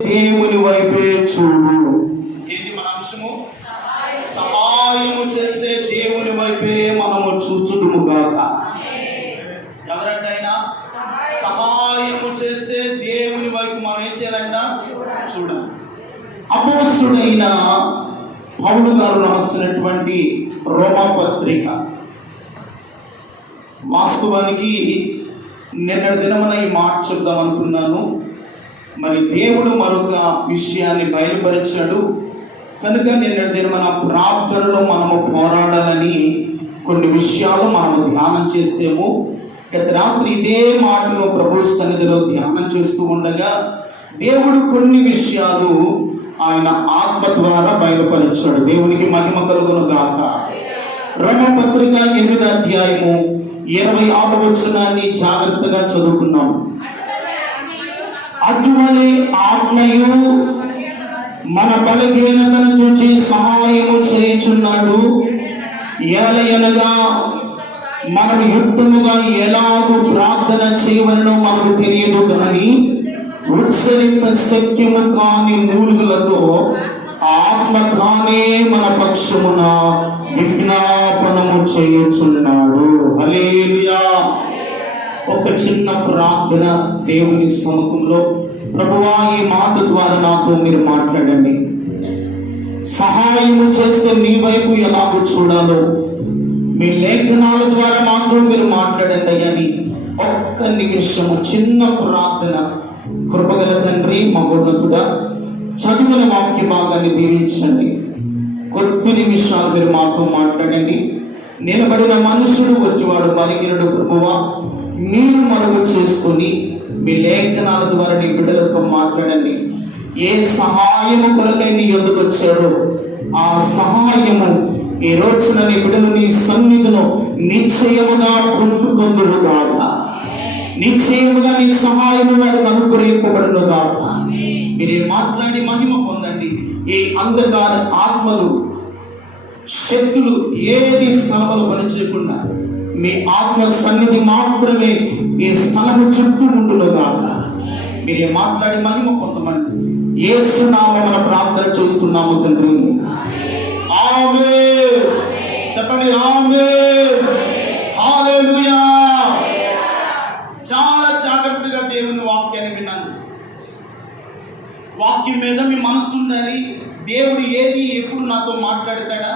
దేవుని వైపే చూడు. ఏంటి మన అంశము? సహాయము చేసే దేవుని వైపే మనము చూచుదుముగాక. ఎవరంటైనా సహాయము చేసే దేవుని వైపు మనం ఏం చేయాలంట? చూడాలి. అపోస్తుడైన పౌలు గారు రాసినటువంటి రోమా పత్రిక, వాస్తవానికి నిన్నటి దినమున ఈ మాట చెప్దాం అనుకున్నాను. మరి దేవుడు మరొక విషయాన్ని బయలుపరిచాడు కనుక నిన్నటి దినమున ప్రార్థనలో మనము పోరాడాలని కొన్ని విషయాలు మనము ధ్యానం చేసాము. గత రాత్రి ఇదే మాటను ప్రభు సన్నిధిలో ధ్యానం చేస్తూ ఉండగా దేవుడు కొన్ని విషయాలు ఆయన ఆత్మ ద్వారా బయలుపరిచాడు. దేవునికి మహిమ కలుగును గాక. రోమపత్రిక 8వ అధ్యాయము 26వ వచనాన్ని జాగ్రత్తగా చదువుకున్నాం. అటువలే ఆత్మయు మన బలహీనతను చూచి సహాయము చేయుచున్నాడు. ఏలయనగా మనం యుక్తముగా ఎలాగూ ప్రార్థన చేయవలనో మనకు తెలియదు కానీ ఉచ్చరింప శక్యము కాని మూలుగులతో ఆత్మ తానే మన పక్షమున విజ్ఞాపనము చేయుచున్నాడు. హల్లెలూయా. ఒక చిన్న ప్రార్థన దేవుని సముఖంలో. ప్రభువా, ఈ మాట ద్వారా నాతో మీరు మాట్లాడండి. సహాయము చేస్తే మీ వైపు ఎలాగో చూడాలో మీ లేఖనాల ద్వారా మాత్రం మీరు మాట్లాడండి అని ఒక్క నిమిషము చిన్న ప్రార్థన. కృపగల తండ్రి, మహోన్నతుడా, చదువుల వాక్య భాగాన్ని దీవించండి. కొద్ది నిమిషాలు మీరు మాతో మాట్లాడండి. నిలబడిన మనుషుడు వచ్చేవాడు బలహీనుడు. ప్రభువా, మీరు మరుగు చేసుకొని మీ లేఖనాల ద్వారా నీ బిడ్డలతో మాట్లాడండి. ఏ సహాయము కొరకై నీ ఎదుకు వచ్చాడో ఆ సహాయము ఈ రోజున నీ బిడ్డలు నీ సన్నిధిలో నిశ్చయముగా పొందుకొందురు గాక. నిశ్చయముగా నీ సహాయము వారికి అనుగ్రహింపబడును గాక. మీరు మాట్లాడి మహిమ పొందండి. ఈ అంధకార ఆత్మలు, శక్తులు ఏది స్థలములు పనిచేయకుండా మీ ఆత్మ సన్నిధి మాత్రమే ఈ స్థలము చుట్టూ ఉండును గాక. మీరు మాట్లాడి మహిమ పొందమండి. యేసు నామమున ప్రార్థన చేస్తున్నాము తండ్రి. ఆమేన్. చెప్పండి ఆమేన్. హల్లెలూయా. చాలా జాగ్రత్తగా దేవుని వాక్యాన్ని విన్నాను. వాక్యం మీద మీ మనసు ఉండాలి. దేవుడు ఏది ఎప్పుడు నాతో మాట్లాడతాడా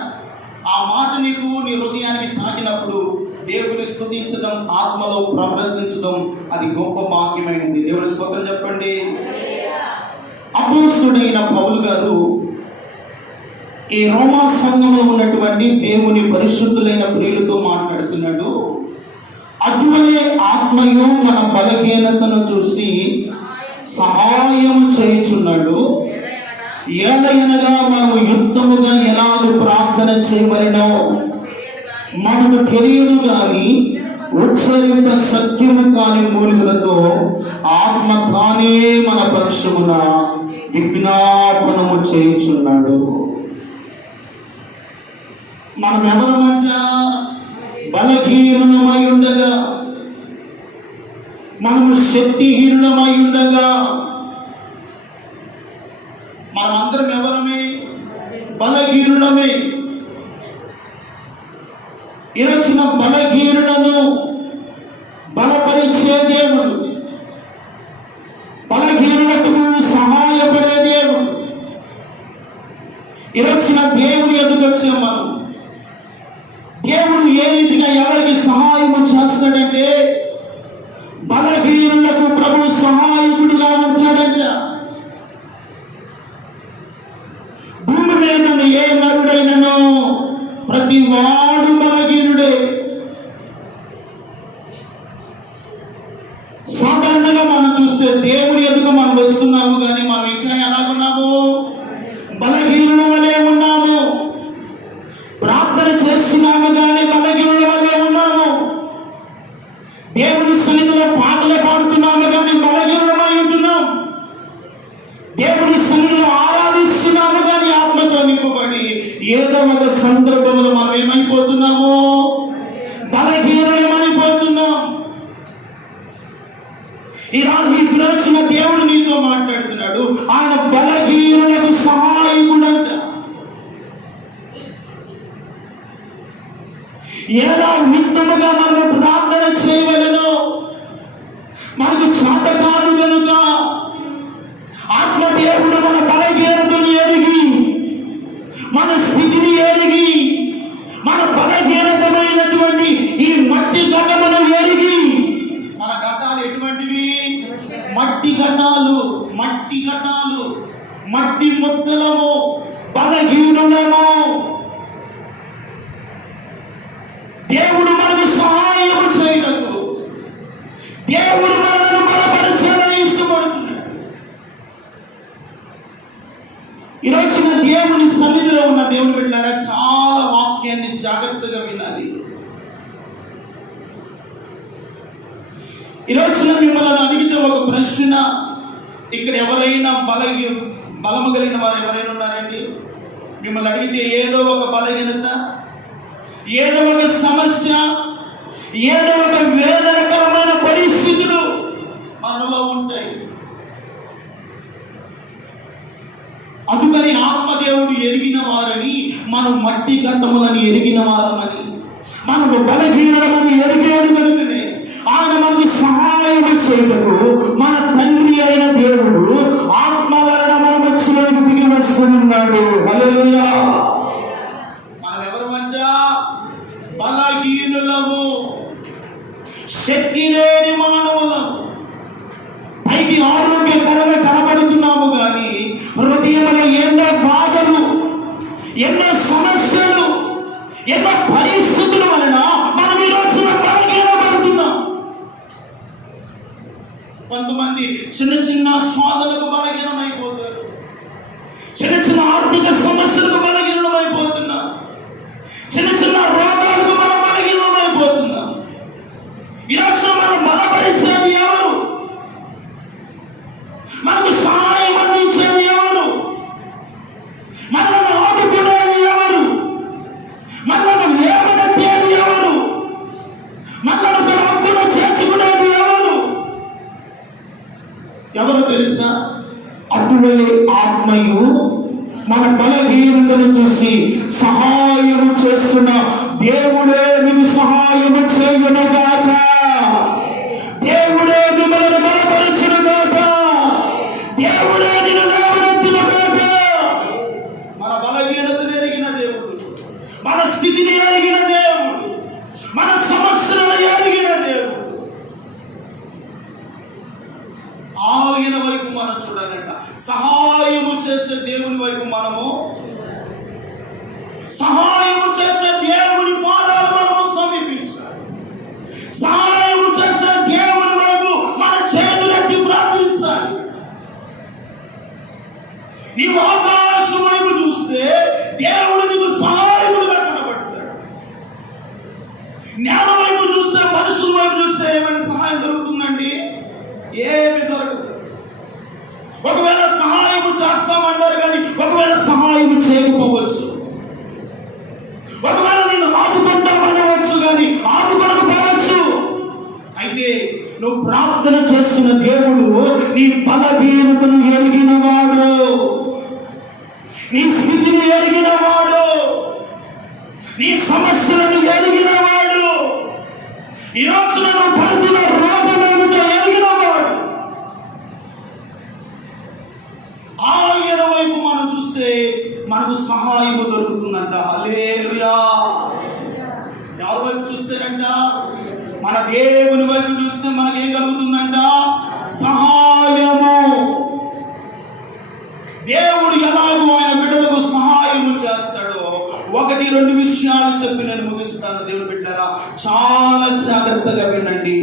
ఆ మాట నీకు నీ హృదయానికి తాకినప్పుడు దేవుని స్తుతించడం, ఆత్మలో ప్రదర్శించడం అది గొప్ప భాగ్యమైనది. దేవుని స్తోత్రం చెప్పండి. అపోస్తుడైన పౌలు గారు ఈ రోమా సంఘంలో ఉన్నటువంటి దేవుని పరిశుద్ధులైన ప్రియులతో మాట్లాడుతున్నాడు. అటువలే ఆత్మయు మన బలహీనతను చూసి సహాయం చేయుచున్నాడు. ఏలయనగా మనము యుక్తముగా ఎలాగో ప్రార్థన చేయవలెనో మనకు తెలియదు కానీ ఉచ్చరింప సత్యము కాని మూలుగులతో ఆత్మ తానే మన పక్షమున విజ్ఞాపనము చేయుచున్నాడు. మనం ఎవరమంట? బలహీనమై ఉండగా, మనము శక్తిహీనమై ఉండగా, మనమందరం ఎవరమే? బలహీనులమే. ఈరోజున బలహీనులను బలపరిచే దేవుడు, బలహీనులకు సహాయపడే దేవుడు. ఈరోజున దేవుని ఎదుగు వచ్చాం మనం. దేవుడు ఏ రీతిగా ఎవరికి సహాయం చేస్తాడంటే బలహీనులకు ప్రభు సహాయకుడిగా ఉంటాడంట. భూమి మీద ఏ నరుడైనను ప్రతి వాడు బలహీనుడే. సాధారణంగా మనం చూస్తే దేవుడి ఎదుగు మనం వస్తున్నాము కానీ మనం ఇంకా ఎలాగున్నాము? బలహీనుల వలె ఉన్నాము. ప్రార్థన చేస్తున్నాము కానీ బలహీనుల వలె ఉన్నాము. దేవుడి సన్నిధిలో పాటలు పాడుతున్నాము కానీ బలహీనులమై ఉంటున్నాం. దేవుడి సన్నిధిలో ఆరాధిస్తున్నాము కానీ ఆత్మతో నింపబడి ఏదో ఒక సందర్భంలో మనం ఏమైపోతున్నాము? బలహీనమైపోతున్నాం. ఈ రోజున దేవుడు నీతో మాట్లాడుతున్నాడు. ఆయన ఎలా మిత్తముగా మనం ప్రార్థన చేయవలెనో మనకు చేత కాదు కనుక ఆత్మదేవుడు మన బలహీనతను ఎరిగి, మన స్థితిని ఎరిగి, మన బలహీనతమైనటువంటి ఈ మట్టి ఘటమును ఎరిగి, మన ఘటాలు ఎటువంటివి? మట్టి ఘటాలు, మట్టి ఘటాలు, మట్టి ముద్దలము, బలహీనులము. దేవుడు మనకు సహాయం చేయటకు, దేవుడు మనల్ని బలపరచాలని ఇష్టపడుతున్నాడు. ఈరోజు దేవుని సన్నిధిలో ఉన్న దేవుని బిడ్డలారా, చాలా వాక్యాన్ని జాగ్రత్తగా వినాలి. ఈరోజు మిమ్మల్ని అడిగితే ఒక ప్రశ్న, ఇక్కడ ఎవరైనా బలము కలిగిన వారు ఎవరైనా ఉన్నారండి? మిమ్మల్ని అడిగితే ఏదో ఒక బలహీనత, ఏదో ఒక సమస్య, ఏదో ఒక వేదనకరమైన పరిస్థితులు మనలో ఉంటాయి. అందుకని ఆత్మదేవుడు ఎరిగిన వారని, మనం మట్టి గడ్డములని ఎరిగిన వారమని, మనకు బలహీనమని ఎరిగేది కనుకనే ఆయన మనకు సహాయం చేయటకు మన తండ్రి అయిన దేవుడు ఆత్మ వలన మన మధ్యలోకి దిగి వస్తున్నాడు. హల్లెలూయా. మనం ఎవరు మధ్య? బలహీనులము, శక్తి లేని మానవులము. పైకి ఆరోగ్యకరంగా కనబడుతున్నాము కానీ హృదయంలో ఎన్నో బాధలు, ఎన్నో సమస్యలు, ఎన్నో పరిస్థితుల వలన మనం ఈ రోజున బలహీనపడుతున్నాం. కొంతమంది చిన్న చిన్న స్వాదలకు బలహీనమైపోతారు, చిన్న చిన్న ఆర్థిక సమస్యలకు బలహీనమైపోతున్నాం, చిన్న చిన్న రోగాలకు మనం బలహీనమైపోతున్నాం. ఈరోజు మనం బలపరిచేది ఎవరు? మనకు సహాయం అందించేది ఎవరు? మనల్ని ఆదుకునేది ఎవరు? మనల్ని లేవనెత్తేది ఎవరు? మనల్ని తమ చేర్చుకునేది ఎవరు? ఎవరు తెలుసా? అటువలే ఆత్మయు మన బలహీనతను చూసి సహాయం చేస్తున్న దేవుడే మీకు సహాయం చేయనుగాక. దేవుడే మిమ్మల్ని బలపరచునుగాక. దేవుడే నిన్ను లేవనెత్తునుగాక. మన బలహీనతను ఎరిగిన దేవుడు, మన స్థితిని ఎరిగిన దేవుడు, మన సమస్యలను ఎరిగిన దేవుడు. ఆయన వైపు మనం చూడాలంట. సహాయము చేసే దేవుని వైపు మనము, సహాయము చేసే దేవుని పాదాలు మనము సమీపించాలి. సహాయము చేసే దేవుని వైపు మన చేతులెత్తి ప్రార్థించాలి. నీవు ఆకాశం వైపు చూస్తే దేవుడు నీకు సహాయకుడుగా కనబడతాడు. నేల వైపు చూస్తే, మనుషుల వైపు చూస్తే ఏమైనా సహాయం దొరుకుతుందండి? ఏమి దొరకదు. ఒకవేళ సహాయం చేస్తామంటారు కానీ ఒకవేళ సహాయం చేయకపోవచ్చు. ఒకవేళ నేను ఆదుకుంటామనవచ్చు కానీ ఆదుకోకపోవచ్చు. అయితే నువ్వు ప్రార్థన చేస్తున్న దేవుడు నీ బలహీనతను ఎరిగినవాడు, నీ స్థితిని ఎరిగినవాడు, నీ సమస్యలను ఎరిగినవాడు, ఈ రోజు నువ్వు పడుతున్న రోగములను ఎరిగినవాడు. ఆయన వైపు మనం చూస్తే మనకు సహాయం దొరుకుతుందంట. హల్లెలూయా. ఎవరి వైపు చూస్తేనంట? మన దేవుని వైపు చూస్తే మనకేం కలుగుతుందంట? సహాయము. దేవుడు ఎలాగో ఆయన బిడ్డలకు సహాయము చేస్తాడో ఒకటి రెండు విషయాలు చెప్పి నేను ముగిస్తాను. దేవుని బిడ్డలారా, చాలా జాగ్రత్తగా వినండి.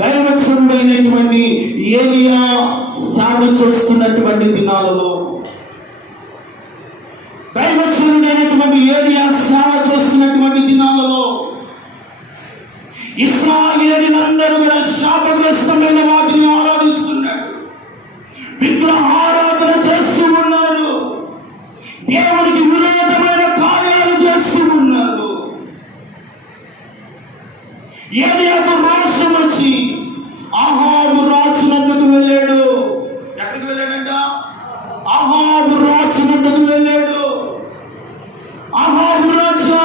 దైవచనుడైనటువంటి ఏలియా సేవ చేస్తున్నటువంటి దినాలలో, దైవచనుడైనటువంటి ఏలియా సేవ చేస్తున్నటువంటి దినాలలో ఇశ్రాయేలీయులందరూ కూడా శాపగ్రస్తమైన వాటిని ఆరాధిస్తున్నాడు, విగ్రహారాధన చేస్తూ ఉన్నారు, దేవునికి విరోధమైన కార్యాలు చేస్తూ ఉన్నారు. ఏలియాకు రోషం వచ్చి అహాబు రాజు నద్దకు వెళ్ళాడు. ఎక్కడికి వెళ్ళాడంట? అహాబు రాజు నద్దకు వెళ్ళాడు. అహాబు రాజా,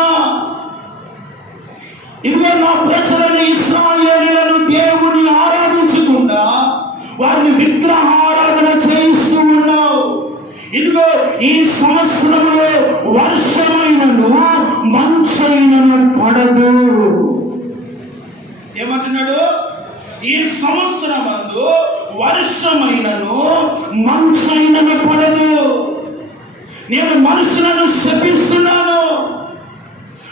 ఈ సంవత్సరంలో వర్షమైనను మంచైనను పడదు. ఏమంటున్నాడు? ఈ సంవత్సరమందు వర్షమైనను మంచైనను పడదు. నేను మనుషులను శపిస్తున్నాను,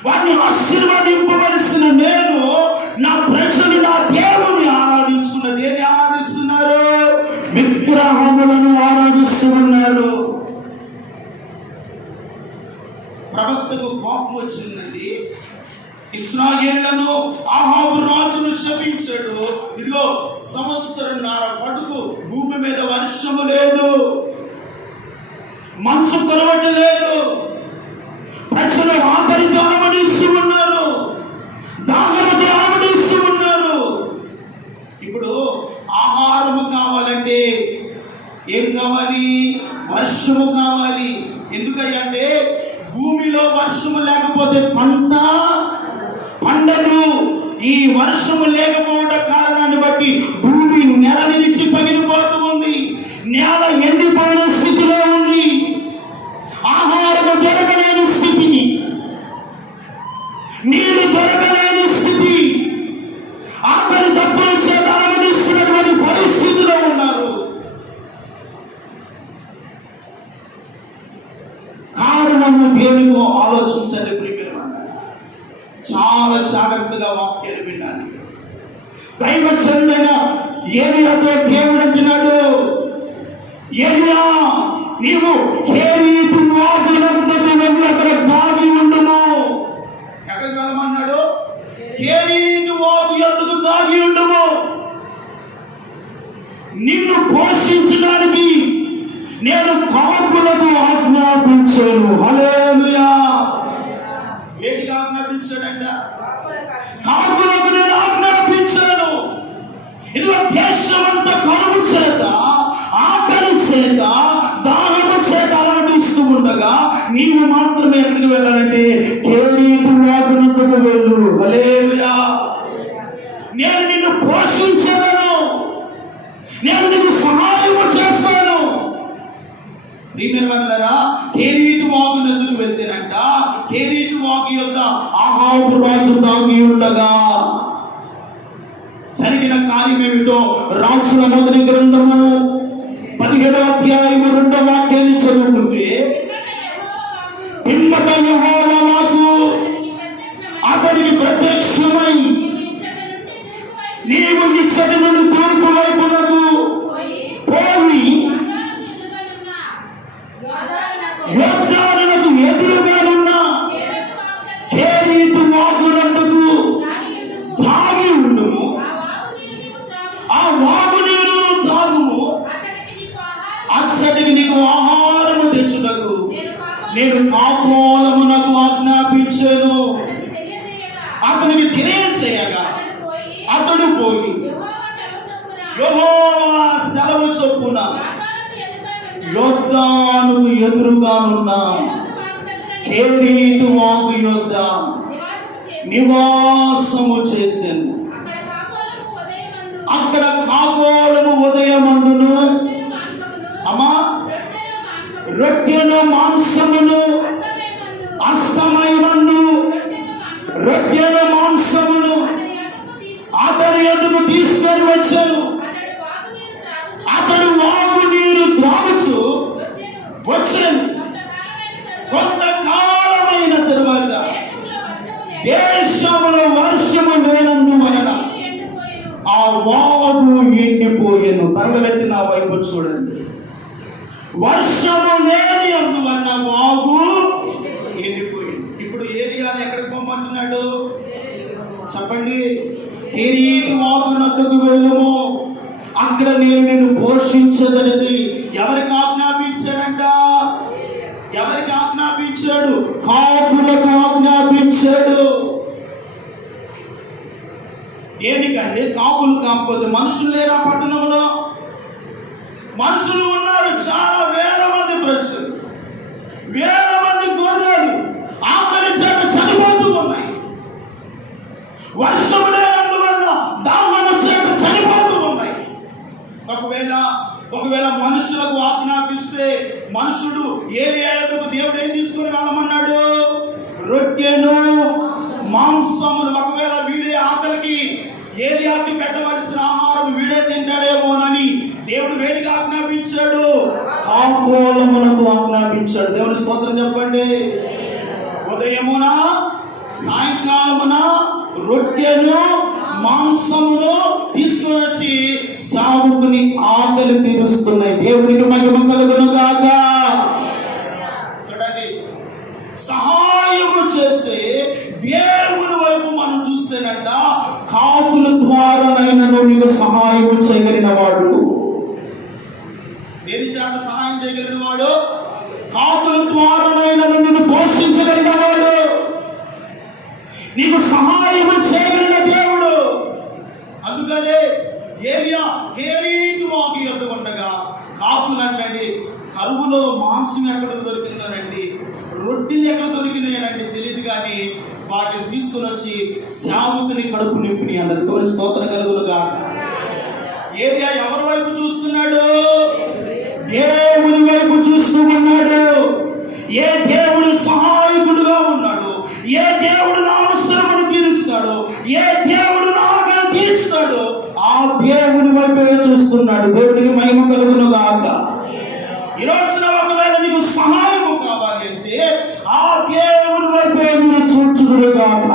వారిని ఆశీర్వదింపవలసిన నేను నా ప్రజలు నా దేవుని ఆరాధిస్తున్నది. ఏది ఆరాధిస్తున్నారు? విగ్రహములను ఆరాధిస్తున్నారు. ప్రవక్తకు కోపం వచ్చిందండి. ఇశ్రాయేలులను అహాబు రాజును శపించాడు. ఇదిగో సంవత్సరంన్నర పడుకు భూమి మీద వర్షము లేదు, మంచు కురవట్లేదు, ప్రజలు ఆకలితో అలమడిస్తూ ఉన్నారు, దాహంతో అలమడిస్తూ ఉన్నారు. ఇప్పుడు ఆహారము కావాలంటే ఏం కావాలి? వర్షము కావాలి. ఎందుకంటే భూమిలో వర్షము లేకపోతే పంట పండదు. ఈ వర్షము లేకపోవడం కారణాన్ని బట్టి భూమి నెల నిలిచి పగిలిపోతూ ఉంది, నేల ఎండిపోయిన స్థితిలో ఉంది, ఆహారము దొరకలేని స్థితి, నీళ్లు దొరకలేని స్థితి, ఆకలి డబ్బులు చేత అలమడిస్తున్నటువంటి పరిస్థితిలో ఉన్నారు. కారణము దేనికో ఆలోచించండి ప్రియమైన. చాలా జాగ్రత్తగా వాక్యాలు వినాలి. దైవచనుడైన ఏలియాతో దేవుడు అంటున్నాడు, ఏలియా నీవు కేరీతు వాగులంతకు వెళ్ళి అక్కడ దాగి ఉండుము. ఎక్కడికి వెళ్ళమన్నాడు? కేరీతు వాగు ఎందుకు దాగి ఉండుము. నిన్ను పోషించడానికి నేను కాకులకు ఆజ్ఞాపించాను. హల్లెలూయా. వేటికి ఆజ్ఞాపించాడంట? కాకులకు నేను ఆజ్ఞాపించాను. ఇదిగో దేశమంతా కరువు చేత, ఆకలి చేత, దాహము చేత అలమటిస్తూ ఉండగా నీవు మాత్రమే ఎక్కడికి వెళ్ళాలంటే కేరీతు వాగునందుకు వెళ్ళు. హల్లెలూయా. నేను నిన్ను పోషించను, నేను నీకు సహాయము చేస్తాను. ప్రియమైనవారా, కేరీతు వాగునందుకు వెళ్తేనంట కేరీతు వాగు యొద్ద అహాబు రాజు దాగి ఉండగా జరిగిన కార్యం ఏమిటో రాజుల మొదటి గ్రంథము 17వ అధ్యాయము 2వ వాక్యాన్ని చదువుకుంటే, పిమ్మట యెహోవా వాక్కు అతనికి ప్రత్యక్షమై నీవు ఇచ్చటి నుండి తూర్పు వైపునకు పోయి యోర్దానునకు ఎదురుగానున్న కేరీతు వాగునందుకు దాగి ఉండుము. ఆ వాగు నీరు తాగుము. అచ్చటికి నీకు ఆహారము తెచ్చుటకు నేను కాకోలమునకు ఆజ్ఞాపించాను. అతనికి తెలియచేయగా అతడు పోయి యెహోవా సెలవు చొప్పున యోర్దానుకు ఎదురుగానున్న కేరీతు వాగు యొద్ద నివాసము చేశాను. అక్కడ కాకోలము ఉదయమందును అమ్మా రొట్టెను మాంసమును అస్తమయమందు రొట్టెను మాంసమును అతని ఎదుగు తీసుకొని వచ్చాను. అతడు వాగు నీరు త్రాగుచు వచ్చాను. కొంతకాలమైన తరువాత దేశములో వర్షము లేనందువలన ఆ వాగు ఎండిపోయాను. తరగబెట్టి నా వైపు చూడండి. వర్షము లేని అందువలన వాగు ఎండిపోయింది. ఇప్పుడు ఏరియాని ఎక్కడికి పోమంటున్నాడు చెప్పండి? కేరీతు వాగునకు వెళ్ళము, అక్కడ నేను నిన్ను పోషించదనేది ఎవరికి ఆజ్ఞాపించాడంట? ఎవరికి ఆజ్ఞాపించాడు? కాకులకు ఆజ్ఞాపించాడు. ఏంటికంటే కాకులు కాకపోతే మనుషులు లేరా పట్టణంలో? మనుషులు ఉన్నారు, చాలా వేల మంది ప్రజలు, వేల మంది గొర్రెలు ఆకలి చేత చనిపోతూ ఉన్నాయి. వర్షం లేనందువల్ల దాహము చేత చనిపోతూ ఉన్నాయి. ఒకవేళ మనుషులకు ఆజ్ఞాపిస్తే సరే మనుషుడు ఏలియా యొద్దకు దేవుడు ఏం తీసుకుని వెళ్ళమన్నాడు? రొట్టెను మాంసమును. ఒకవేళ వీడే ఆకలికి ఏలియాకి పెట్టవలసిన ఆహారం వీడే తింటాడేమోనని దేవుడు వేడికి ఆజ్ఞాపించాడు, కాకోలమునకు ఆజ్ఞాపించాడు. దేవుని స్తోత్రం చెప్పండి. ఉదయమున సాయంకాలమున రొట్టెను మాంసమును తీసుకుని వచ్చి సావుకుని ఆకలి తీరుస్తున్నాయి. దేవునికి మహిమ కలుగును గాక. చూడండి, సహాయము చేసే దేవుని వైపు మనం చూస్తేనంట కాకుల ద్వారానైనా నీకు సహాయం చేయగలిగిన వాడు. దేని చేత సహాయం చేయగలిగిన వాడు? కాకుల ద్వారానైనా నిన్ను పోషించగలిగిన వాడు, నీకు సహాయం చేయగలిగిన దేవుడు. అందుకనే ఏలియా హేరీతు వాగు యొద్ద ఉండగా కాకులంటండి కరువులో మాంసం ఎక్కడ దొరికిందోనండి, రొట్టెలు ఎక్కడ దొరికినాయనండి తెలియదు, కానీ వాటిని తీసుకుని వచ్చి సేవకుని కడుపు నింపిని అన్నది. స్తోత్రం కలుగునుగా. ఏలియా ఎవరి వైపు చూస్తున్నాడు? దేవుని వైపు చూస్తూ ఉన్నాడు. ఏ దేవుడు సహాయకుడుగా ఉన్నాడు, ఏ దేవుడు నా అవసరమును తీరుస్తాడు, ఏ దేవుడు నా ఆకలి తీరుస్తాడు, ఆ దేవుని వైపే చూస్తున్నాడు. దేవుడికి మహిమ కలుగును గాక. ఈ రోజున ఒకవేళ నీకు సహాయం కావాలి అంటే ఆ దేవుని వైపే మీరు చూచుదురు గాక.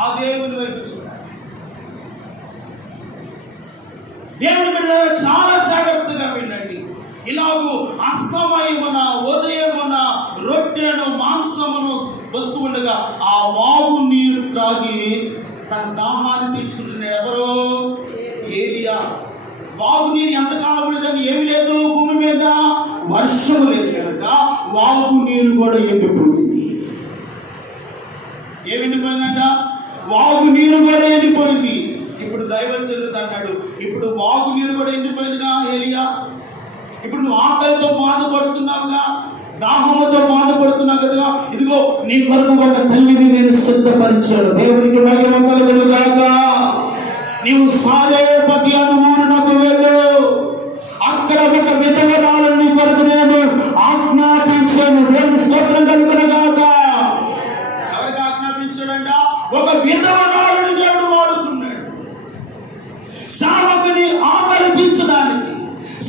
ఆ దేవుని వైపు చూడాలి. దేవుని బిడ్డలారా చాలా జాగ్రత్తగా వినండి. ఇలాగూ అస్తమయమున ఉదయమున రొట్టెను మాంసమును వస్తూ ఉండగా ఆ వాగు నీరు త్రాగి తన దాహాన్ని తీర్చుకుంటున్నాడు. ఎవరు? ఏలియా. వాగు నీరు ఎంతకాలం ఉండదని ఏమి లేదు భూమి మీద, వర్షం లేదు కనుక వాగు నీరు కూడా ఎండిపోయింది. ఏమి ఎండిపోయిందంట? వాగు నీరు కూడా ఎండిపోయింది. ఇప్పుడు దైవజనుడు అన్నాడు, ఇప్పుడు వాగు నీరు కూడా ఎండిపోయిందిగా ఏలియా. ఇప్పుడు నువ్వు ఆకలితో బాధపడుతున్నావుగా, దాహముతో బాధపడుతున్నావు కదా, ఇదిగో నీ కొరకు ఒక తల్లిని నేను సిద్ధపరిచాడు. దేవునికి మహిమ కలుగును గాక. నీవు సారేపతి అను ఊరునకు వెళ్ళు, అక్కడ ఒక విధవరాలను నీ కొరకు నేను ఆజ్ఞాపించాను. దేవుని స్తోత్రం కలుగును గాక. ఎవరికి ఆజ్ఞాపించాడంట? ఒక విధవరాలను దేవుడు వాడుతున్నాడు సేవకుని ఆకలి తీర్చడానికి,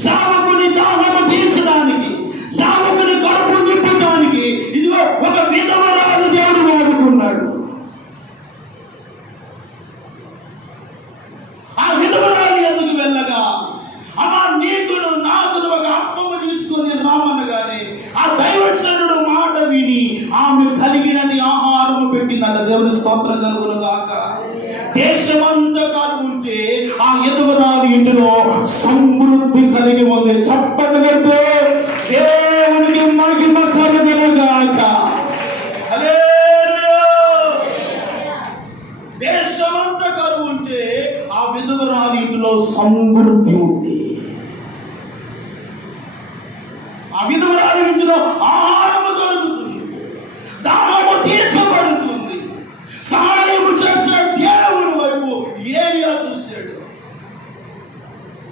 సేవకుని దాహము తీర్చడానికి, సేవకుని కడుపు నింపడానికి. ఇదిగో ఒక విధవరాలు దేవుడు వాడుకున్నాడు. ఆ విధవరాలు ఎందుకు వెళ్ళగా అమ్మా నీకును నాకును ఒక అప్పము తీసుకొని రామనగానే ఆ దైవజనుడు మాట విని ఆమె కలిగినది ఆహారము పెట్టిందంట. దేవుని స్తోత్రం కలుగును గాక. దేశమంతా కలుగుంటే ఆ ఎదుగురాలు ఇంటిలో సమృద్ధి కలిగి ఉంది. చప్పట్లు పెడితే దేవునికి మహిమ కలుగును గాక. హల్లెలూయా. దేశమంతా కలుగుంటే ఆ ఎదుగురాలు ఇంటిలో సమృద్ధి ఉంది. ఆ విధవరాలు ఇంటిలో ఆహారము దొరుకుతుంది, దాహము తీర్చబడుతుంది. సహాయము చేసిన దేవుని వైపు ఏలియా చూశాడు.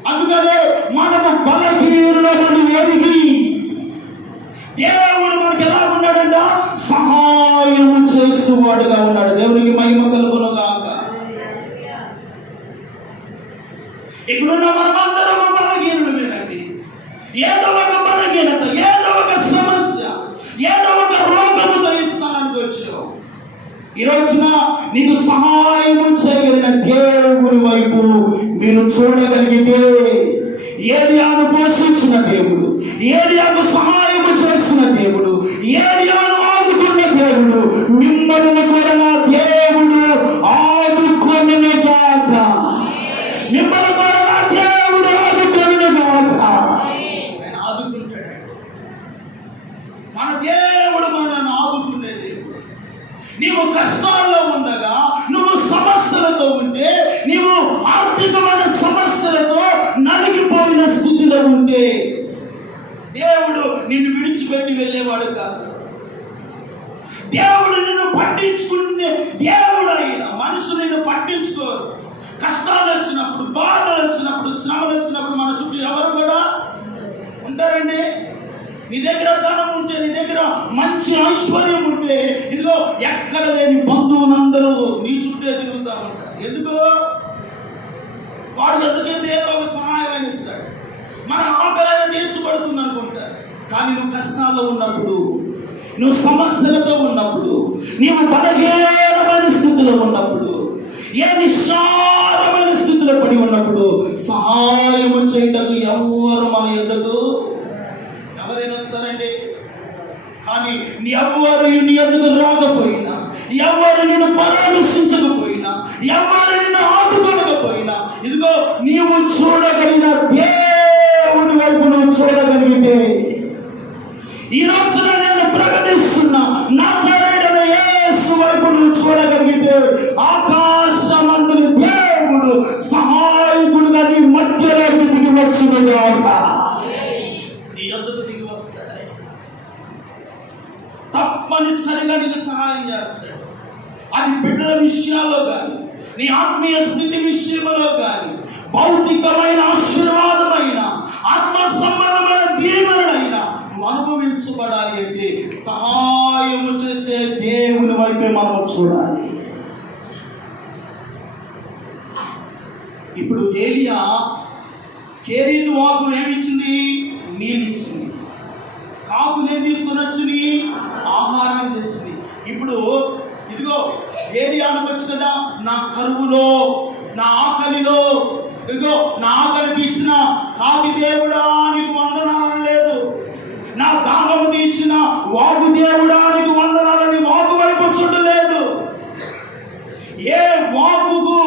అందుకనే మనము బలహీనులను ఎరిగి దేవుడు మనకి ఎలా ఉన్నాడంట? సహాయం చేసేవాడుగా ఉన్నాడు. దేవునికి మహిమ కలుగును గాక. ఇప్పుడున్న మనమందరము బలహీనులమేనండి. ఏదో ఒక బలహీనత, ఏదో ఒక సమస్య, ఏదో ఒక రోగముతో ఈ స్థానానికి వచ్చావు. ఈ రోజున నీకు సహాయం చేయగలిగిన దేవుని వైపు మీరు చూడగలిగితే, ఏలియాను పోషించిన దేవుడు, ఏలియాకు సహాయం చేసిన దేవుడు, ఏలియాను ఆదుకున్న దేవుడు మిమ్మల్ని కూడా నా దేవుడు ఆదుకొనును గాక. మిమ్మల్ని కూడా నా దేవుడు ఆదుకొనును గాక. ఆయన ఆదుకుంటాడు. మన దేవుడు మనల్ని ఆదుకునే దేవుడు. నీవు కష్టాల్లో ఉండగా, నువ్వు సమస్యలతో ఉంటే, నీవు ఆర్థికమైన సమస్యలతో నలిగిపోయిన స్థితిలో ఉంటే దేవుడు నిన్ను విడిచిపెట్టి వెళ్ళేవాడు కాదు. దేవుడు నిన్ను పట్టించుకునే దేవుడు అయిన మనుషులు నిన్ను పట్టించుకోరు. కష్టాలు వచ్చినప్పుడు, బాధలు వచ్చినప్పుడు, శ్రమలు వచ్చినప్పుడు మన చుట్టూ ఎవరు కూడా ఉంటారండి? నీ దగ్గర ధనం ఉంటే, నీ దగ్గర మంచి ఐశ్వర్యం ఉంటే, ఇదిగో ఎక్కడ లేని బంధువులందరూ నీ చుట్టే తిరుగుతూ ఉంటారు. ఎందుకు? వాడు ఎందుకంటే ఏదో ఒక సహాయం ఇస్తాడు, మన ఆకలి తీర్చబడుతుంది అనుకుంటారు. కానీ నువ్వు కష్టాల్లో ఉన్నప్పుడు, నువ్వు సమస్యలతో ఉన్నప్పుడు, నీవు బలహీనమైన స్థితిలో ఉన్నప్పుడు, ఏ నిస్సారమైన స్థితిలో పడి ఉన్నప్పుడు సహాయం చేయటకు ఎవరు మన ఎద్దకు ఎవరైనా వస్తారండి? కానీ ఎవరు నీ ఎద్దకు రాకపోయినా, ఎవరు నిన్ను పరామర్శించకపోయినా, ఎవరు నిన్ను ఆదుకోలేకపోయినా, ఇదిగో నీవు చూడగలిగిన దేవుని వైపు నువ్వు చూడగలిగితే, ఈ రోజున నేను ప్రకటిస్తున్నా, నజరేయుడైన యేసు వైపు నువ్వు చూడగలిగితే, ఆకాశమందుని దేవుడు సహాయకుడుగా నీ మధ్యలోకి దిగి వచ్చునుగాక. నీ యొద్దకు దిగి వస్తాడు, తప్పనిసరిగా నీకు సహాయం చేస్తాడు. అది బిడ్డల విషయాల్లో కానీ, నీ ఆత్మీయ స్థితి విషయంలో కానీ, భౌతికమైన ఆశీర్వాదమైన, ఆత్మ సంబంధమైన దీవెనైనా నువ్వు అనుభవించబడాలి అంటే సహాయము చేసే దేవుని వైపే మనం చూడాలి. ఇప్పుడు ఏలియా కేరీతు వాకు ఏమిచ్చింది? నీళ్ళు ఇచ్చింది. కాకునేం తీసుకుని వచ్చింది? ఆహారం తెచ్చింది. ఇప్పుడు ఇదిగో ఏలియానికి వచ్చినదా, నా కరువులో, నా ఆకలిలో, ఇదిగో నా ఆకలి తీర్చిన కాకి దేవుడా నీకు వందనాలని లేదు, నా దాహము తీర్చిన వాగు దేవుడా నీకు వందనాలని వాగు వైపు చూడలేదు. ఏ వాగుకు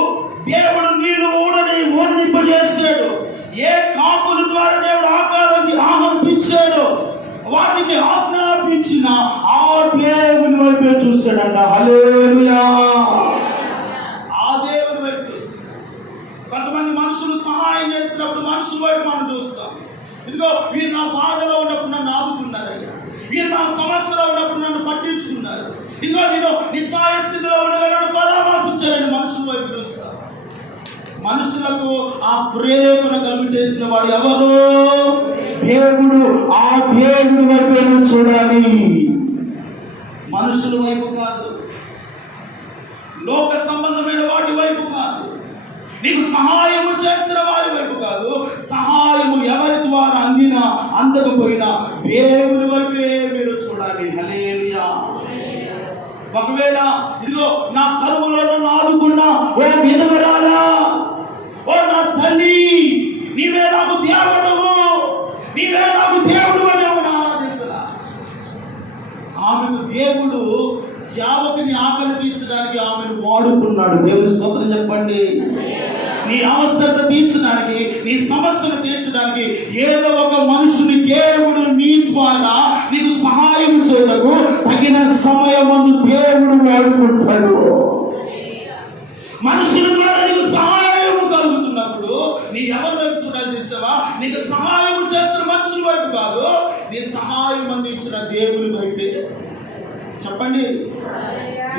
దేవుడు నీళ్లు ఊడని వర్ణింపజేశాడు, ఏ కాకుల ద్వారా దేవుడు ఆహారం ఇచ్చాడు, వాటికి ఆజ్ఞాపించిన ఆ దేవుని వైపే చూశాడంట. హల్లెలూయా! ఆ దేవుని వైపు చూస్తాడు. కొంతమంది మనుషులు సహాయం చేసినప్పుడు మనుషుల వైపు మనం చూస్తాం. ఇదిగో వీరు నా బాధలో ఉన్నప్పుడు నన్ను ఆదుకున్నారయ్యా, వీరు నా సమస్యలో ఉన్నప్పుడు నన్ను పట్టించుకున్నారు, ఇదిగో నేను నిస్సహాయ స్థితిలో ఉండగా నన్ను పరామర్శించారని మనుషుల వైపు చూస్తాం. మనుషులకు ఆ ప్రేమను కలుగు చేసిన వాడు ఎవరు? దేవుడు. ఆ దేవుడి వైపు చూడాలి, మనుషుల వైపు కాదు, లోక సంబంధమైన వాటి వైపు కాదు, నీకు సహాయము చేసిన వారి వైపు కాదు. సహాయము ఎవరి ద్వారా అందినా అందకపోయినా దేవుని వైపే మీరు చూడాలి. హల్లెలూయా! ఒకవేళ ఇదిగో నా కరువులో నన్ను ఆదుకున్నా ఓ విధవరాలా, ఓ నా తల్లి, నీవే నాకు దేవుడవు, నీవే నాకు దేవుడు అని ఆమెను ఆరాధించలా. ఆమెకు దేవుడు యావకుని ఆకలి తీర్చడానికి ఆమెను వాడుకున్నాడు. దేవుని స్తోత్రం చెప్పండి. నీ అవసరత తీర్చడానికి, నీ సమస్యను తీర్చడానికి ఏదో ఒక మనుషుని దేవుడు నీ ద్వారా నీకు సహాయం చేయటకు తగిన సమయమందు దేవుడు వాడుకుంటాడు. మనుషుల ద్వారా నీకు సహాయం కలుగుతున్నప్పుడు నీ ఎవరి వైపు చూడాలి తెలుసావా? నీకు సహాయం చేసిన మనుషుల వైపు కాదు, నీ సహాయం అందించిన దేవుని వైపే. చెప్పండి,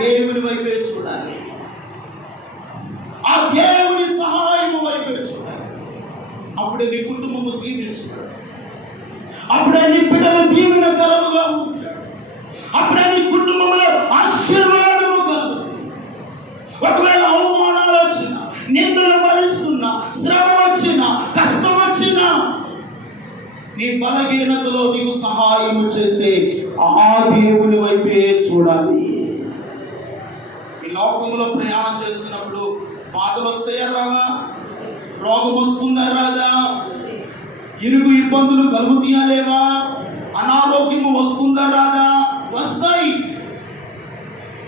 దేవుని వైపే చూడాలి. ఆ దేవుని సహాయం వైపే చూడాలి. అప్పుడే నీ కుటుంబము దీవించాడు, అప్పుడే నీ బిడ్డలు దీవెనకరముగా ఉంటాడు, అప్పుడే నీ కుటుంబంలో ఆశీర్వాదము కలుగుతుంది. ఒకవేళ అవమానాలు వచ్చినా, నిందలు భరిస్తున్నా, శ్రమ వచ్చినా, కష్టం వచ్చినా, నీ బలహీనతలో నీకు సహాయం చేసే ఆ దేవుని వైపే చూడాలి. ఈ లోకంలో ప్రయాణం చేస్తున్నప్పుడు బాధలు వస్తాయా రావా? రోగం వస్తుందా రాదా? ఇరుగు ఇబ్బందులు కలుగుతాయా లేవా? అనారోగ్యము వస్తుందా రాదా? వస్తాయి.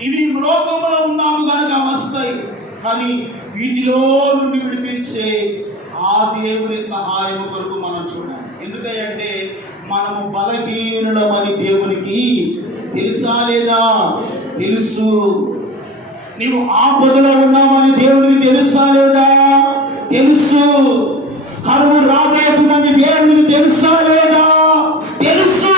ఇవి లోకంలో ఉన్నాము కనుక వస్తాయి. కానీ వీటిలో నుండి విడిపించే ఆ దేవుని సహాయం కొరకు మనం చూడాలి. ఎందుకంటే మనము బలహీనులమని దేవునికి తెలుసా లేదా? తెలుసు. నీవు ఆపదలో ఉన్నామని దేవునికి తెలుసా లేదా? తెలుసు. కరువు రాబోతుందని దేవునికి తెలుసా లేదా? తెలుసు.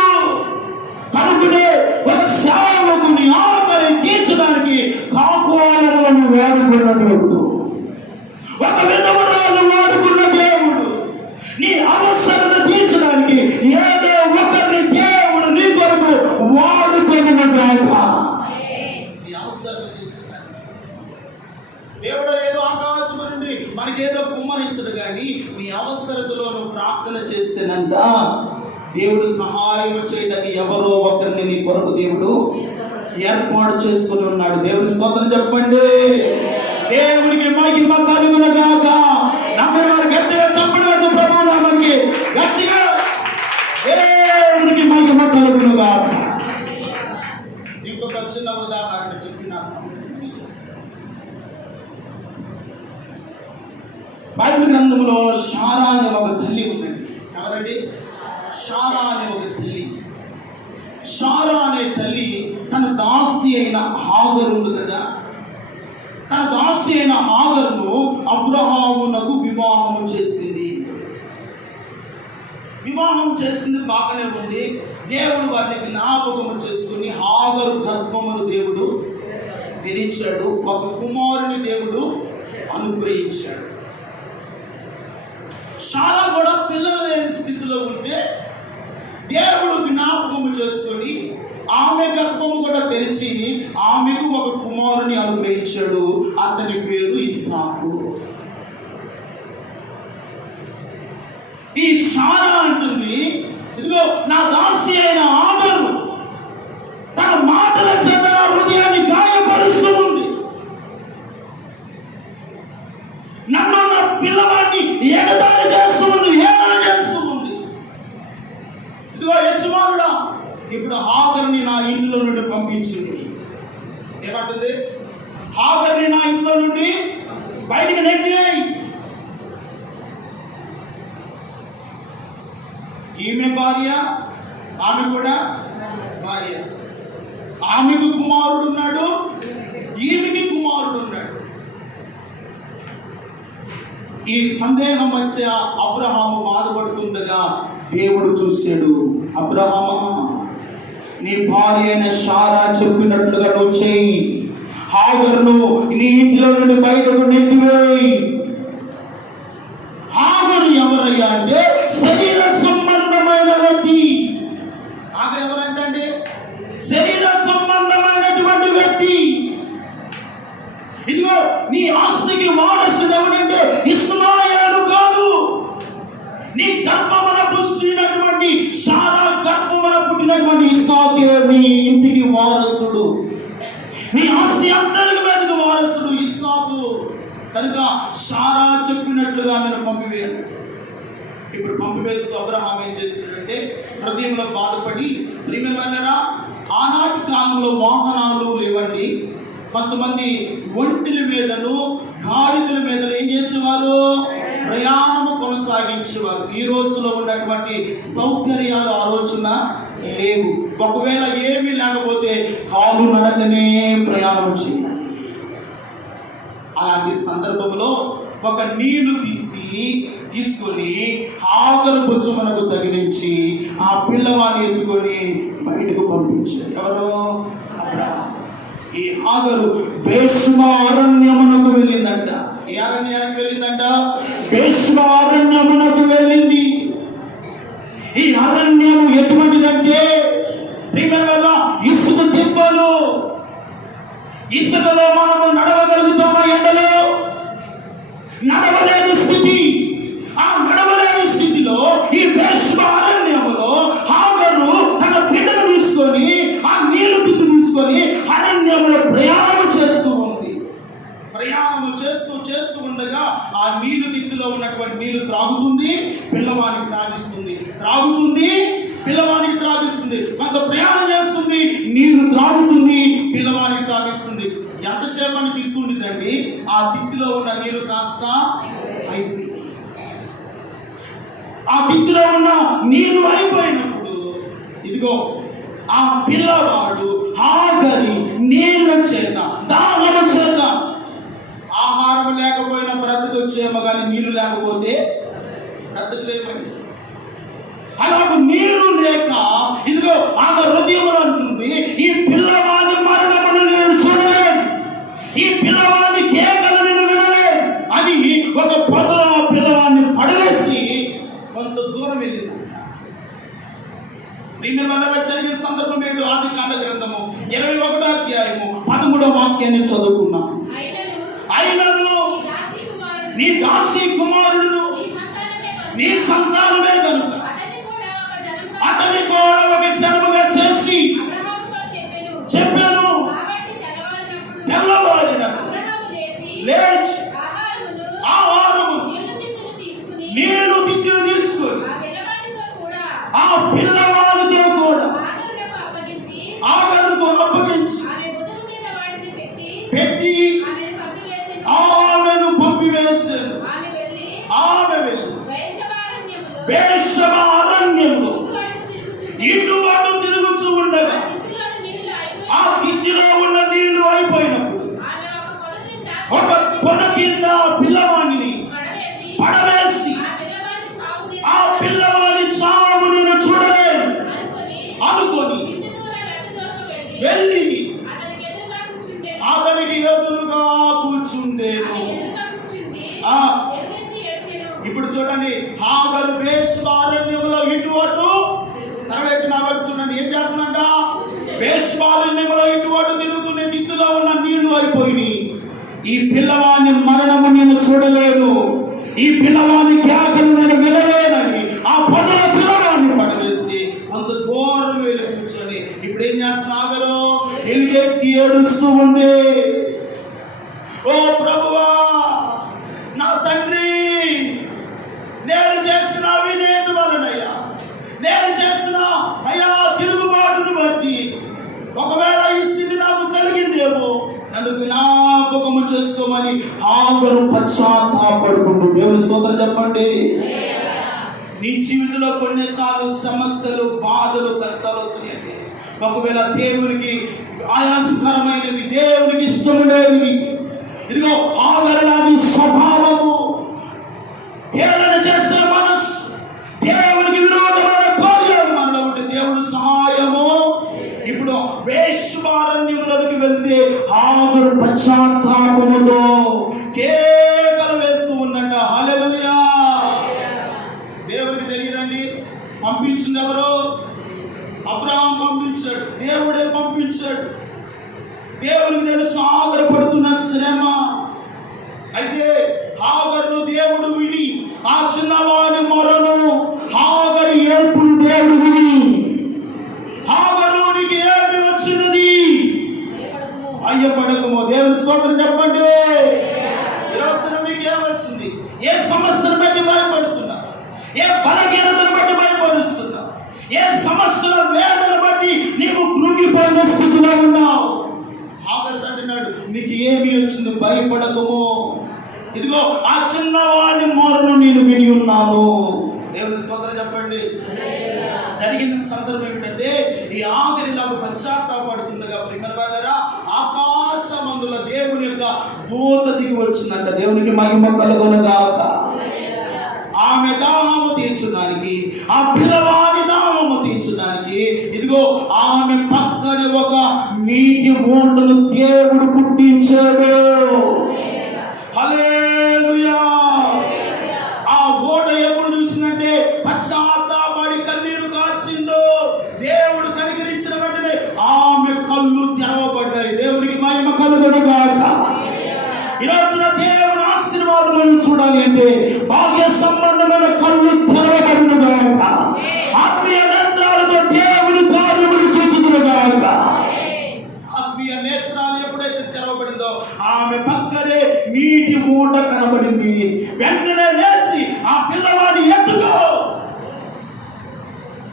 కనుకనే ఒక సేవకుని ఆకలి తీర్చడానికి కాకులను వాడుకున్న దేవుడు, ఒక విధవరాలు వాడుకున్న దేవుడు, నీ అవసరత తీర్చడానికి చెప్పిందంట, దేవుడు సహాయం చేయడానికి ఎవరో ఒకరిని నీ కొరకు దేవుడు ఏర్పాటు చేసుకుని ఉన్నాడు. దేవుని స్తోత్రం చెప్పండి. దేవునికి మహిమ కలుగును గాక. నమ్మిన వారు గట్టిగా చప్పట్లు ప్రభువు నామముకి గట్టిగా దేవునికి మహిమ కలుగును గాక. ఇంకొక చిన్న ఉదాహరణ చెప్పిన బైబిల్ గ్రంథంలో శారా అనే ఒక తల్లి ఉందండి. ఎవరండి? శారా అనే ఒక తల్లి. శారా అనే తల్లి తన దాసి అయిన హాగరు ఉంది కదా, తన దాసి అయిన హాగరును అబ్రహామునకు వివాహం చేసింది. వివాహం చేసింది బాగానే ఉంది. దేవుడు వారిని జ్ఞాపకము చేసుకుని హాగరు గర్భమును దేవుడు తెరిచాడు. ఒక కుమారుని దేవుడు అనుగ్రహించాడు. శారా కూడా పిల్లలు లేని స్థితిలో ఉంటే దేవుడు జ్ఞాపకము చేసుకొని ఆమె గర్భము కూడా తెరిచి ఆమెకు ఒక కుమారుని అనుగ్రహించాడు. అతని పేరు ఇస్సాకు. ఈ శారా అంటుంది, ఇదిగో నా దాసి అయిన హాగరు తన మాటల చేత నా హృదయాన్ని గాయపరుస్తూ ఉంది. నన్ను నా పిల్లవాడిని ఎగతాళి చేస్తూ ఉంది, ఏదైనా చేస్తూ ఉంది. ఇదిగో యజమానుడా, ఇప్పుడు హాగరుని నా ఇంట్లో నుండి పంపించింది. ఏమంటుంది? హాగరుని నా ఇంట్లో నుండి బయటికి నెట్టివేయి. ఈమె భార్య, ఆమె కూడా భార్య. ఆమెకు కుమారుడు ఉన్నాడు, ఈమెకి కుమారుడు ఉన్నాడు. ఈ సందేహం మధ్య అబ్రహాము బాధపడుతుండగా దేవుడు చూశాడు. అబ్రహామా, నీ భార్య అయిన శారా చెప్పినట్లుగా నువ్వు చెయ్యి. హాగరును నీ ఇంట్లో నుండి బయటకు నెట్టివేయి. హాగరు ఎవరయ్యా అంటే శరీర సంబంధమైన వ్యక్తి. హాగరు ఎవరంటే శరీర సంబంధమైనటువంటి వ్యక్తి. ఇదిగో నీ ఆస్తికి వారసుడు ఎవరంటే ఇస్మాయేలు కాదు, నీ గర్భమున పుట్టినటువంటి శారా గర్భమున పుట్టినటువంటి ఇస్సాకే నీ ఇంటికి వారసుడు. నీ ఆస్తి అందరికి మీదకి వారసుడు ఇస్సాకు. కనుక శారా చెప్పినట్లుగా నేను పంపివేయాలి. ఇప్పుడు పంపివేస్తూ అబ్రహాం ఏం చేస్తున్నాడంటే హృదయంలో బాధపడి, ప్రియమైనవారా, ఆనాటి కాలంలో వాహనాలు లేవండి. కొంతమంది ఒంటిల మీదను గాడిదల మీద ఏం చేసేవారు? ప్రయాణము కొనసాగించేవారు. ఈ రోజులో ఉన్నటువంటి సౌకర్యాలు ఆ రోజున లేవు. ఒకవేళ ఏమీ లేకపోతే కాలు నడకనే ప్రయాణం చేయాలి. అలాంటి సందర్భంలో ఒక నీళ్లు తీసుకొని హాగరు భుజమునకు తగిలించి ఆ పిల్లవాడిని ఎత్తుకొని బయటకు పంపించారు. ఎవరు? అబ్రహాము. ఈ హాగరు బేర్షెబా అరణ్యమునకు వెళ్ళిందంట. ఏ అరణ్యానికి వెళ్ళిందంట? బేర్షెబా అరణ్యమునకు వెళ్ళింది. ఈ అరణ్యము ఎటువంటిదంటే ఇసుక తిప్పలు. ఇసుకలో మనము నడవగలుగుతామా? ఎండలో నడవలేని స్థితి. ఆ నడవలేని స్థితిలో ఈ బేర్షెబా అరణ్యములో హాగరు తన బిడ్డను తీసుకొని ఆ నీళ్లు తిట్టు తీసుకొని అరణ్యంలో ప్రయాణం చేస్తూ ఉంది. ప్రయాణం చేస్తూ ఉండగా ఆ నీళ్లు తిట్టులో ఉన్నటువంటి నీళ్లు త్రాగుతుంది, పిల్లవానికి త్రాగిస్తుంది. త్రాగుతుంది, పిల్లవానికి త్రాగిస్తుంది. కొంత ప్రయాణం చేస్తుంది, నీళ్లు త్రాగుతుంది, పిల్లవానికి త్రాగిస్తుంది. ఎంతసేపు అని తిట్టుండిదండి, ఆ తిట్టులో ఉన్న నీళ్లు కాస్త అయిపోయింది. ఆ తిట్టులో ఉన్న నీళ్లు అయిపోయినప్పుడు ఇదిగో ఆ పిల్లవాడు హాగరి నీళ్ళ చేత, దాహము చేత, ఆహారం లేకపోయినా బ్రతుకు వచ్చేమో కానీ నీళ్లు లేకపోతే బ్రతకలేమండి. అలాగే నీళ్లు లేక ఇదిగో ఆమె హృదయంలో అంటుంది, ఈ పిల్లవాడి మరణమును నేను చూడలేను, ఈ పిల్లవాడి కేకలు నేను వినలేను అని ఒక పొద పిల్లవాడిని పడవేసి కొంత దూరం వెళ్ళిందంట. జరిగిన సందర్భం ఏంటో ఆదికాండ గ్రంథము 21వ అధ్యాయము 13వ వాక్యాన్ని చదువుకున్నాం. అయినను నీ దాసి కుమారుడు నీ సంతానమే కనుక బేర్షెబ అరణ్యంలో ఇటు అటు తిరుగుతూ ఉండగా ఆ గిద్దెలో ఉన్న నీళ్లు అయిపోయినప్పుడు ఒక పొద కింద పిల్లవాడిని పడవేసి ఆ పిల్లవాడి చావు నేను చూడలేను అనుకొని వెళ్ళి అతనికి ఎదురుగా కూర్చుండేను. ఇప్పుడు చూడండి, హాగరు బేర్షెబ అరణ్యంలో ఇటు అటు చూడండి ఏం చేస్తున్నట, బేర్షెబ అరణ్యంలో ఇటు అటు తిరుగుతున్న దిద్దులో ఉన్న నీళ్లు అయిపోయినాయి. ఈ పిల్లవాడిని మరణము నేను చూడలేను, ఈ పిల్లవాడిని కేకలు నేను వినలేనని ఆ పొదల పిల్లవాడిని పడవేసి కొంత దూరం వెళ్ళి కూర్చొని ఇప్పుడు ఏం చేస్తున్నా ఆగరు ఎలుగెత్తి ఏడుస్తూ ఉంది. ఓ ప్రభువా, నా తండ్రి, నేను చేసిన అవిధేయత వలనయ్యా, నేను చేసిన అయ్యా తిరుగుబాటును బట్టి ఒకవేళ ఈ స్థితి నాకు కలిగిందేమో నన్ను జ్ఞాపకము చేసుకోమని ఆగరు పశ్చాత్తాపడుకుంటూ దేవుని స్తోత్రం చెప్పండి. నీ జీవితంలో కొన్నిసార్లు సమస్యలు, బాధలు, కష్టాలు వస్తున్నాయండి. ఒకవేళ దేవునికి ఆయాస్కరమైనవి, దేవునికి ఇష్టములేవి, ఇదిగో ఆగరలాంటి స్వభావము, హేళన చేసిన మనస్సు, దేవునికి విరోధమైన కార్యాలు మనలో ఉంటే దేవుడు సహాయము. ఇప్పుడు బేర్షెబ అరణ్యంలోకి వెళ్తే ఆగరు పశ్చాత్తాపముతో కేకలు వేస్తూ ఉందంట. హల్లెలూయా. దేవునికి తెలియదండి పంపించింది ఎవరు? అబ్రహాం పంపించాడు, దేవుడే పంపించాడు. దేవునికి తెలుసు ఆగరు పడుతున్న శ్రమ. అయితే హాగరును దేవుడు విని ఆ చిన్నవాడి మొరను, హాగరు ఏడుపును దేవుడు విని, హాగరునికి ఏమి వచ్చినది? భయపడకము. దేవుని స్తోత్రం చెప్పండి. ఈరోజు మీకు ఏమొచ్చింది? ఏ సమస్యను బట్టి భయపడుతున్నా? ఏ బలహీనతను బట్టి భయపడుతున్నా? ఏ సమస్యల వేదన బట్టి నీవు కృంగిపోయిన స్థితిలో ఉన్నావు? హాగరు అంటున్నాడు, నీకు ఏమి వచ్చింది? భయపడకము. ఇదిగో ఆ చిన్నవాడిని మొరను నేను విని ఉన్నాను. దేవుని స్తోత్రం చెప్పండి. జరిగిన సందర్భం ఏమిటంటే, ఈ ఆగరు నాకు పశ్చాత్తాపడుతుండగా ప్రియమైన ఆకాశమందుల దేవుని యొక్క దూత దిగి వచ్చిందంట. దేవునికి మహిమ కలుగునుగాక. ఆమె దాహము తీర్చడానికి, ఆ పిల్లవాడి దాహము తీర్చడానికి ఇదిగో ఆమె పక్కన ఒక నీటి ఊటను దేవుడు పుట్టించాడు. హల్లెలూయా. ఆ ఓట ఎప్పుడు చూసినట్టే పశ్చాత్తాపడి కన్నీరు కాచిందో దేవుడు కనికరించిన వెంటనే ఆమె కళ్ళు తెరవబడ్డాయి. దేవునికి మహిమ కలుగునుగాక. ఈరోజున దేవుని ఆశీర్వాదములను చూడాలి అంటే భాగ్య సంబంధమైన కళ్ళు తెరవబడునుగాక. ఆత్మీయ నేత్రాలతో దేవుని కార్యములు చూచుదురుగాక. ఆత్మీయ నేత్రాలు ఎప్పుడైతే తెరవబడిందో ఆమె పక్కనే నీటి మూట కనబడింది. వెంటనే లేచి ఆ పిల్లవాడిని ఎత్తుకో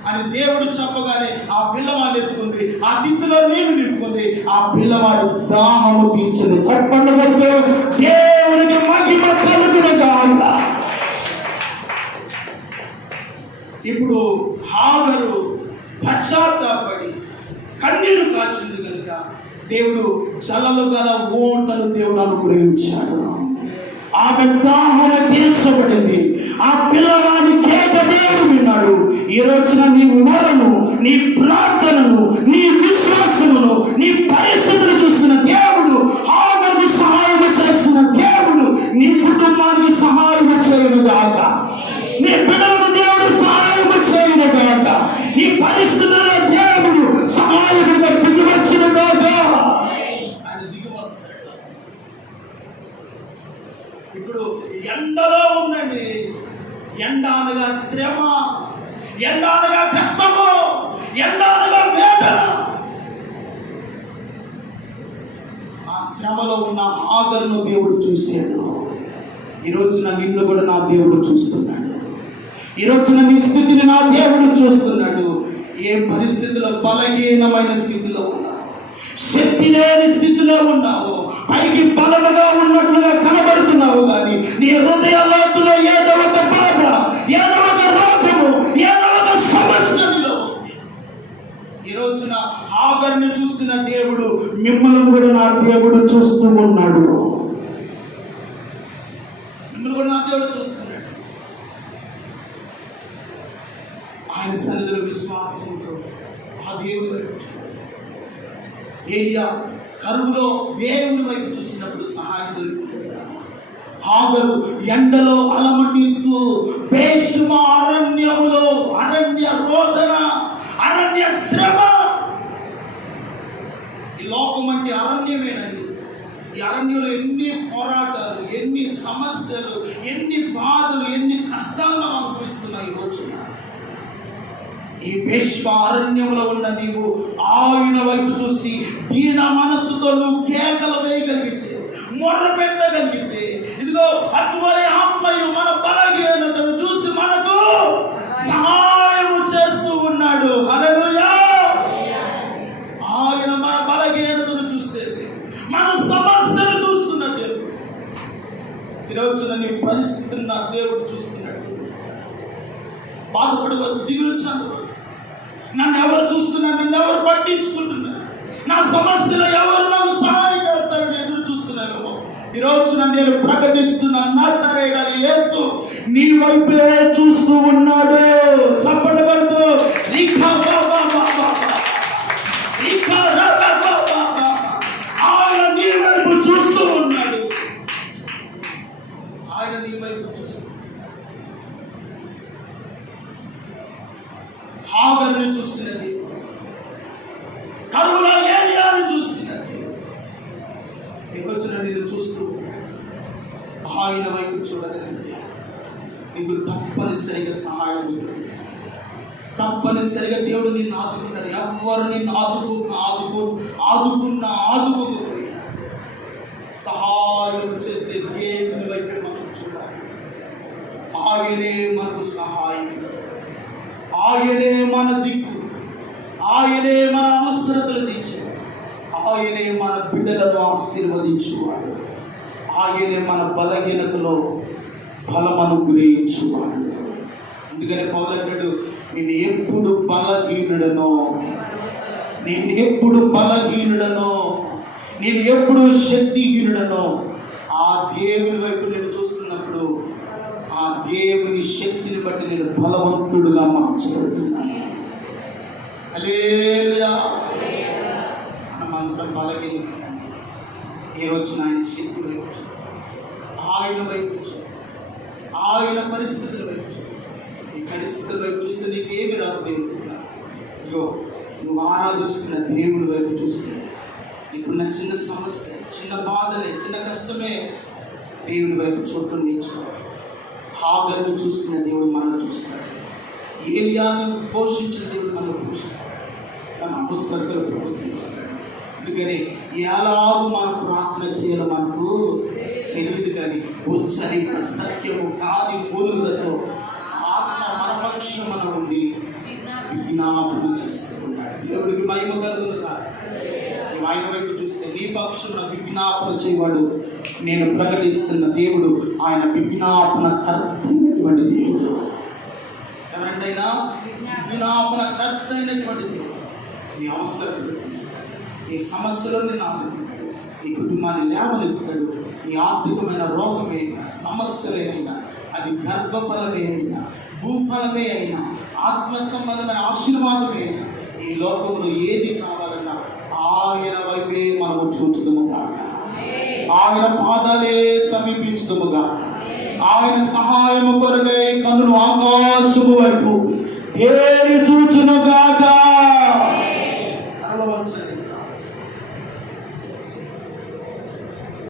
అని దేవుడు చెప్పగానే ఆ పిల్లవాడిని ఎత్తుకుంది. ఆ దిద్దులో నీళ్లు నింపుకుంది. ఆ పిల్లవాడు దాహము తీర్చింది. చెప్పండి, దేవునికి మహిమ కలుగునుగాక. ఇప్పుడు హాగరు పశ్చాత్తాపడి కన్నీరు కాచింది కనుక దేవుడు చలలు గల ఓటను దేవుడు అనుగ్రహించాడు. ఆమె దాహము తీర్చబడింది. ఆ పిల్లవాడి కేక దేవుడు విన్నాడు. ఈ రోజున నీ మొరను, నీ ప్రార్థనను, నీ విశ్వాసమును, నీ పరిస్థితులు చూస్తున్న దేవుడు, హాగరుకు సహాయం చేస్తున్న దేవుడు నీ కుటుంబానికి సహాయం చేయనుగాక. నీ బిడ్డలకు దేవుడు సహాయం చేయనుగాక. నీ పరిస్థితుల్లో దేవుడు సహాయముగా దిగి వచ్చినగాక. ఆయన దిగి వస్తాడు. ఇప్పుడు ఎండలో ఉందండి. ఎండ అనగా శ్రమ, ఎండ అనగా కష్టము, ఎండ అనగా వేదన. ఆ శ్రమలో ఉన్న హాగరును దేవుడు చూశాడు. ఈ రోజున నిన్ను కూడా నా దేవుడు చూస్తున్నాడు. ఈ రోజున నీ స్థితిని నా దేవుడు చూస్తున్నాడు. ఏ పరిస్థితిలో, బలహీనమైన స్థితిలో ఉన్నావు, శక్తి లేని స్థితిలో ఉన్నావు, పైకి బలముగా ఉన్నట్లుగా కనబడుతున్నావు, కానీ నీ హృదయ లోతులో ఏదో ఒక బాధ, ఏదో ఒక రోగం లోపము, ఏదో ఒక సమస్య నీలో ఉంది. ఈ రోజున హాగరుని చూస్తున్న దేవుడు మిమ్మల్ని కూడా నా దేవుడు చూస్తూ ఉన్నాడు. మిమ్మల్ని కూడా నా దేవుడు చూస్తున్నాడు. ఆయన సన్నిధిలో విశ్వాసంతో ఆ దేవుని వైపు ఏలియా కరువులో దేవుని వైపు చూసినప్పుడు సహాయం దొరికింది. హాగరు ఎండలో అలమటిస్తూ బేషుమ అరణ్యములో అరణ్య రోదన, అరణ్య శ్రమ. ఈ లోకం అంటే అరణ్యమేనండి. ఈ అరణ్యంలో ఎన్ని పోరాటాలు, ఎన్ని సమస్యలు, ఎన్ని బాధలు, ఎన్ని కష్టాలు మనం అనుభవిస్తున్నాయి. ఈ రోజు ఈ భీష్మ అరణ్యంలో ఉన్న నీవు ఆయన వైపు చూసి దీన మనస్సుతో నువ్వు కేకలు వేయగలిగితే, మొర్ర పెట్టగలిగితే, ఇదిగో అటువంటి ఆత్మయు మన బలహీనతను చూసి మనకు సహాయం చేస్తూ ఉన్నాడు. హల్లెలూయా. ఆయన మన బలహీనతను చూసేది, మన సమస్యను చూస్తున్న దేవుడు. ఈరోజు నీ పరిస్థితిని నా దేవుడు చూస్తున్నాడు. బాధపడవద్దు, దిగులు చెందవద్దు. నన్ను ఎవరు చూస్తున్నారు, నన్ను ఎవరు పట్టించుకుంటున్నారు, నా సమస్యలో ఎవరు నాకు సహాయం చేస్తారని ఎదురు చూస్తున్నారు. ఈరోజు నేను ప్రకటిస్తున్నాను, నజరేయుడైన యేసు నీ వైపే చూస్తూ ఉన్నాడు. చప్పటబడుతూ ఆయన నీ వైపు చూస్తూ ఉన్నాడు. ఆయన నీ వైపు చూస్తూ హాగరుని చూస్తున్నది, కరువులో ఏలియాను చూస్తున్నది. ఈరోజు నేను చూస్తూ ఆయన వైపు చూడగలిగితే నీకు తప్పనిసరిగా సహాయం ఉంటుంది. తప్పనిసరిగా దేవుడు నిన్ను ఆదుకున్నాడు. ఎవరు నిన్ను ఆదుకోకపోయినా సహాయం చేసే దేవుని వైపు మనం చూడాలి. ఆయనే మనకు సహాయం, ఆయనే మన దిక్కు, ఆయనే మన అవసరతలు తీర్చేవాడు, ఆయనే మన బిడ్డలను ఆశీర్వదించువాడు, ఆయనే మన బలహీనతలో బలం అనుగ్రహించువాడు. అందుకని పౌలు అంటాడు, నేను ఎప్పుడు బలహీనుడనో, నేను ఎప్పుడు శక్తిహీనుడనో ఆ దేవుని వైపు నేను చూస్తున్నప్పుడు ఆ దేవుని శక్తిని బట్టి నేను బలవంతుడుగా మార్చబడుతున్నాను. హల్లెలూయా. మనమంతా బలహీనులు. ఈ రోజున ఆయన శక్తి వైపు, ఆయన వైపు, ఆయన పరిస్థితుల వైపు, ఈ పరిస్థితుల వైపు చూస్తే నీకేమి రాదు. ఇగో నువ్వు ఆరాధిస్తున్న దేవుని వైపు చూస్తే నీకున్న చిన్న సమస్య, చిన్న బాధలే, చిన్న కష్టమే దేవుని వైపు చూడటం నేర్చుకోవాలి. హాగరును చూస్తున్న దేవుడు మనం చూస్తాడు. ఏలియాను పోషించిన దేవుడు మనం పోషిస్తాడు. మన అపొస్తలులు ప్రవర్తిస్తాడు. అందుకని ఎలాగూ మనం ప్రార్థన చేయాలో మనకు తెలియదు, కానీ ఉచ్చరిత సత్యము కాని పూలులతో ఆత్మ మనపక్షమున ఉండి విజ్ఞాపన చేస్తూ ఉన్నాడు. దేవుడికి మహిమ కలుగును కాదు. ఆయన వైపు చూస్తే నీ పక్షమున విజ్ఞాపన చేయవాడు నేను ప్రకటిస్తున్న దేవుడు. ఆయన విజ్ఞాపన కర్త అయినటువంటి దేవుడు. ఎవరంటైనా విజ్ఞాపన కర్త అయినటువంటి దేవుడు. నీ అవసరాలు తీస్తాడు, నీ సమస్యలో నేను ఆదుకుంటాడు, నీ కుటుంబాన్ని లేవనెత్తుతాడు. నీ ఆర్థికమైన రోగమే అయినా, సమస్యలే అయినా, అది గర్భఫలమే అయినా, భూఫలమే అయినా, ఆత్మ సంబంధమైన ఆశీర్వాదమే అయినా, ఈ లోకంలో ఏది కావాలన్నా ఆయన వైపే మనము చూచుదుముగా, ఆయన పాదాలే సమీపించుదుముగా, ఆయన సహాయము కొరకై కన్నులు ఆకాశము వైపు తేరి చూచునుగా.